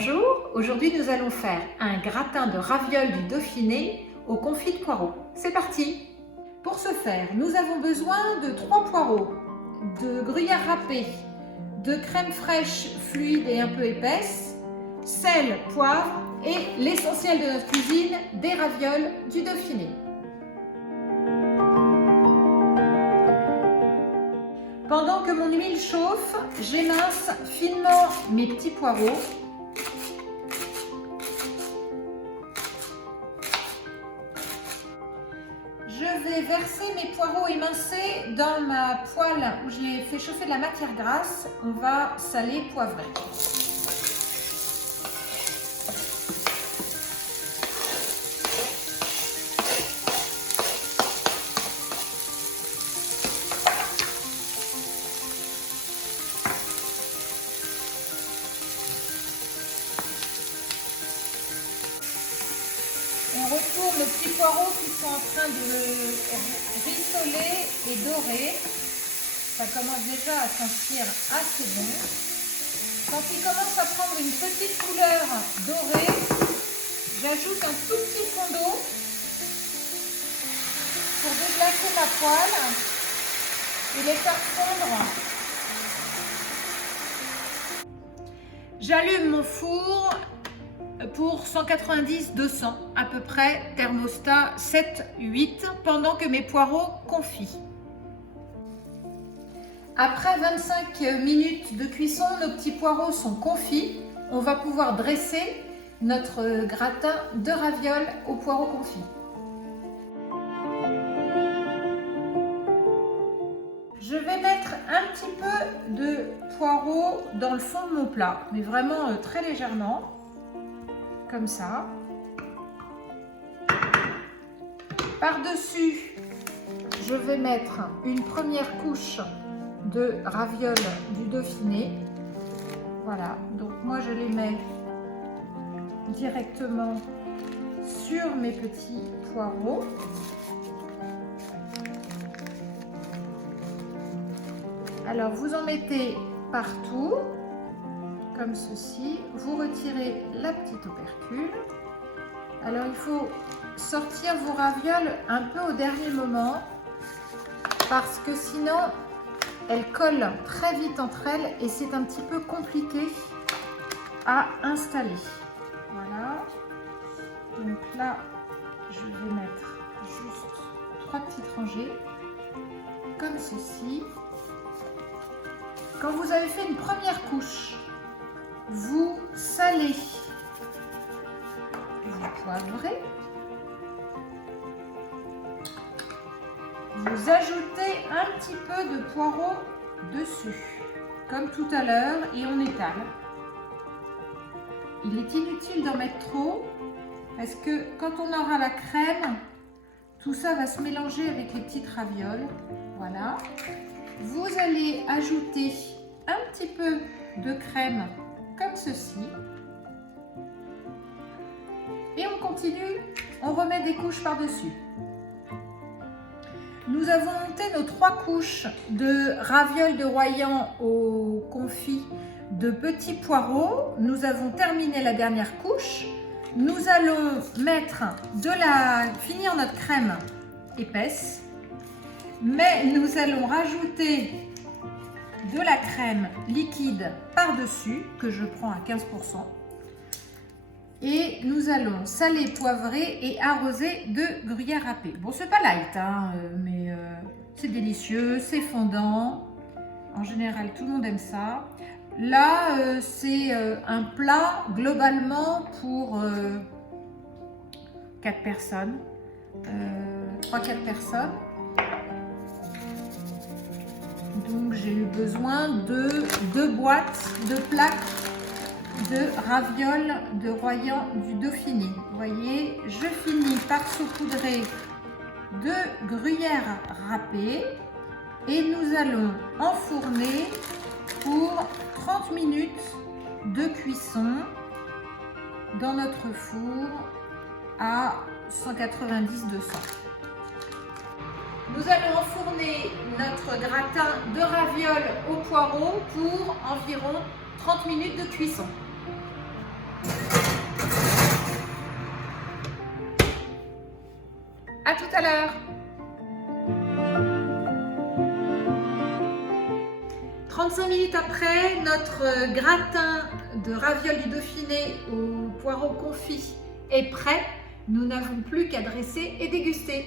Bonjour, aujourd'hui nous allons faire un gratin de ravioles du Dauphiné au confit de poireaux. C'est parti! Pour ce faire, nous avons besoin de 3 poireaux, de gruyère râpée, de crème fraîche fluide et un peu épaisse, sel, poivre et l'essentiel de notre cuisine, des ravioles du Dauphiné. Pendant que mon huile chauffe, j'émince finement mes petits poireaux. Je vais verser mes poireaux émincés dans ma poêle où j'ai fait chauffer de la matière grasse. On va saler, poivrer. On retourne nos petits poireaux qui sont en train de rissoler et dorer. Ça commence déjà à sentir assez bon. Quand il commence à prendre une petite couleur dorée, j'ajoute un tout petit fond d'eau pour déglacer ma poêle et les faire fondre. J'allume mon four pour 190-200 à peu près, thermostat 7-8, pendant que mes poireaux confits. Après 25 minutes de cuisson, nos petits poireaux sont confits. On va pouvoir dresser notre gratin de ravioles aux poireaux confits. Je vais mettre un petit peu de poireaux dans le fond de mon plat, mais vraiment très légèrement. Comme ça. Par-dessus, je vais mettre une première couche de ravioles du Dauphiné. Voilà, donc moi je les mets directement sur mes petits poireaux. Alors vous en mettez partout. Comme ceci, vous retirez la petite opercule. Alors il faut sortir vos ravioles un peu au dernier moment parce que sinon elles collent très vite entre elles et c'est un petit peu compliqué à installer. Voilà. Donc là, je vais mettre juste 3 petites rangées comme ceci. Quand vous avez fait une première couche, vous salez, vous poivrez, vous ajoutez un petit peu de poireau dessus, comme tout à l'heure, et on étale. Il est inutile d'en mettre trop, parce que quand on aura la crème, tout ça va se mélanger avec les petites ravioles. Voilà. Vous allez ajouter un petit peu de crème comme ceci. Et on continue, on remet des couches par-dessus. Nous avons monté nos 3 couches de ravioles de Royan au confit de petits poireaux. Nous avons terminé la dernière couche. Nous allons finir notre crème épaisse, mais nous allons rajouter de la crème liquide par-dessus, que je prends à 15%. Et nous allons saler, poivrer et arroser de gruyère râpée. Bon, c'est pas light, hein, mais c'est délicieux, c'est fondant. En général, tout le monde aime ça. Là, c'est un plat globalement pour 4 personnes, 3-4 personnes. Donc j'ai eu besoin de 2 boîtes de plaques de ravioles de Royan du Dauphiné. Vous voyez, je finis par saupoudrer de gruyère râpée et nous allons enfourner pour 30 minutes de cuisson dans notre four à 190-200. Nous allons enfourner notre gratin de ravioles au poireau pour environ 30 minutes de cuisson. À tout à l'heure. 35 minutes après, notre gratin de raviolis Dauphiné au poireau confit est prêt. Nous n'avons plus qu'à dresser et déguster.